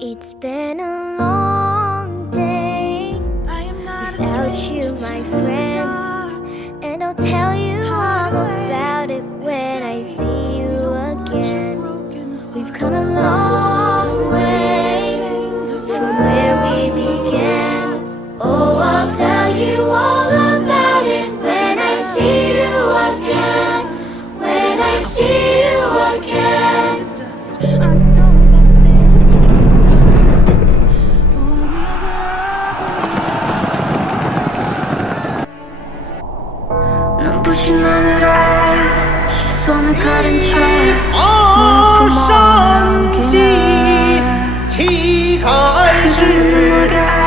It's been a long day without you, my friend, and I'll tell you all about it when I see you again. We've come a long way from where we began. Oh, I'll tell you all about it when I see you again. When I see you again. 눈부신 하늘에 시선을 가린 채 내 품 안에 旗开时，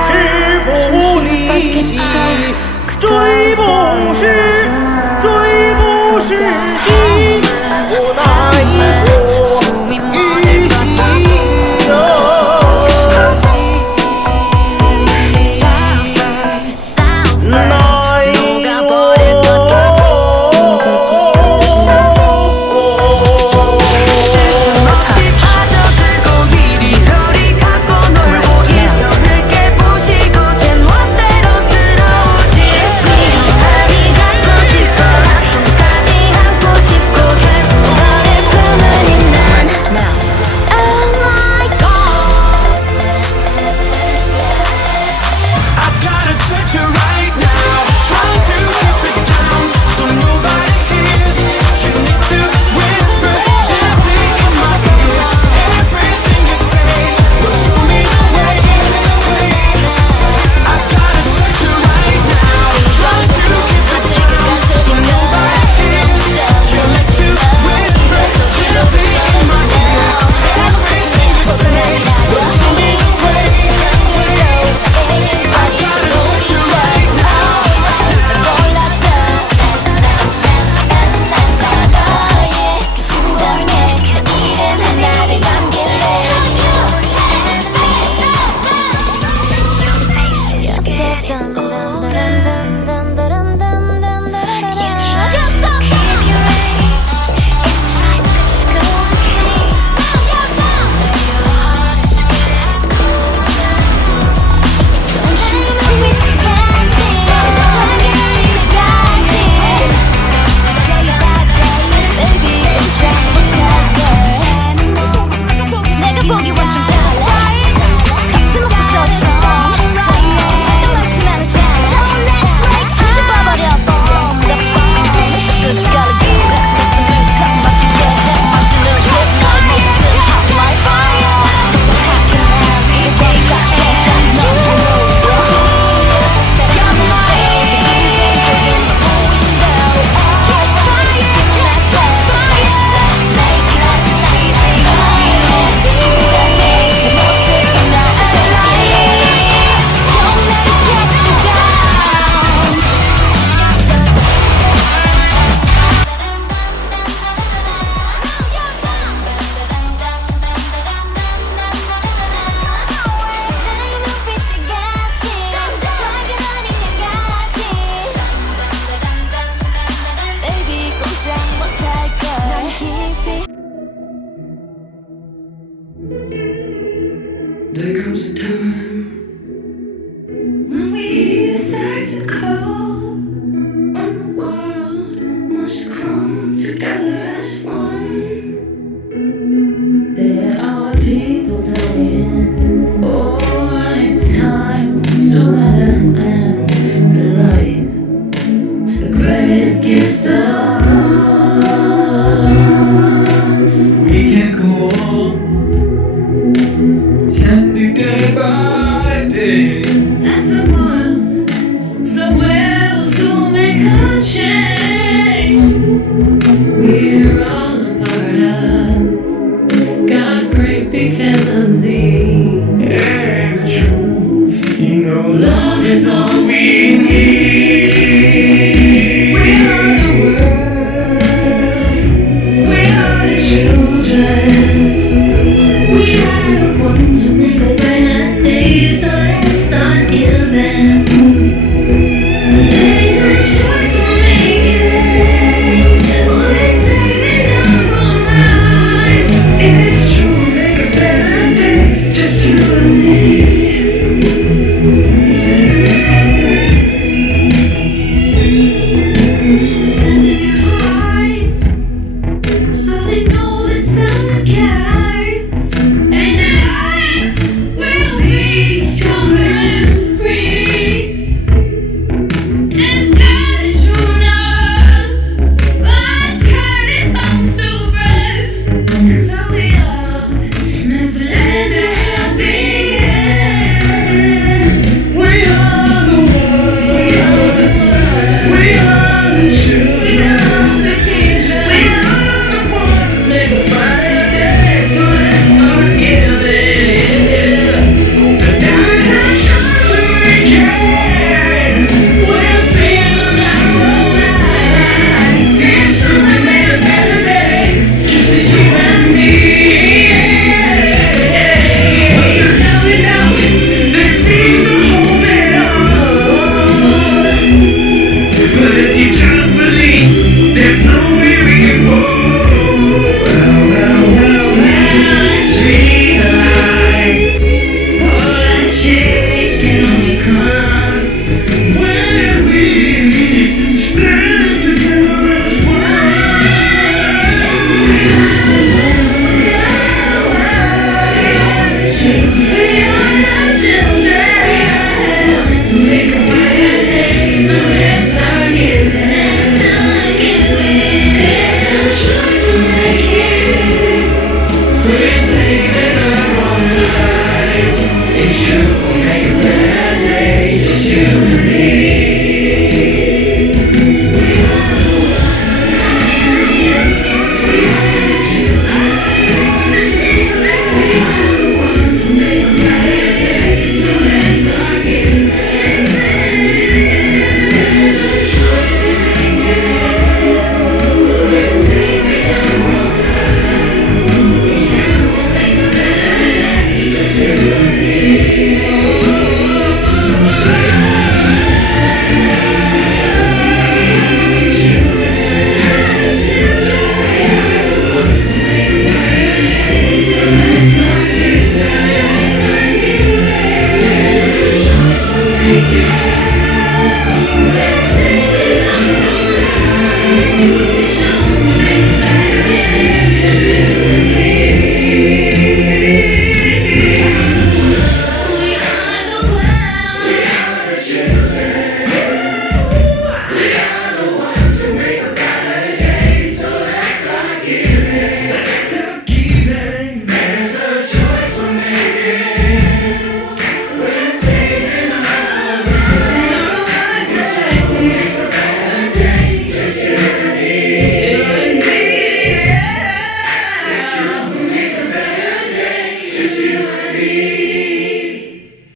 时不离兮，追不是，追不是兮，无奈何于心有。 There comes a time when we decide to call on the world must come together as one. There are people dying. Oh, and it's time to let an end to life, the greatest gift of all. We can't go on tending day by day. That's the one. Somewhere we'll soon make a change. We're all a part of God's great big family. And the truth No, love is all we need.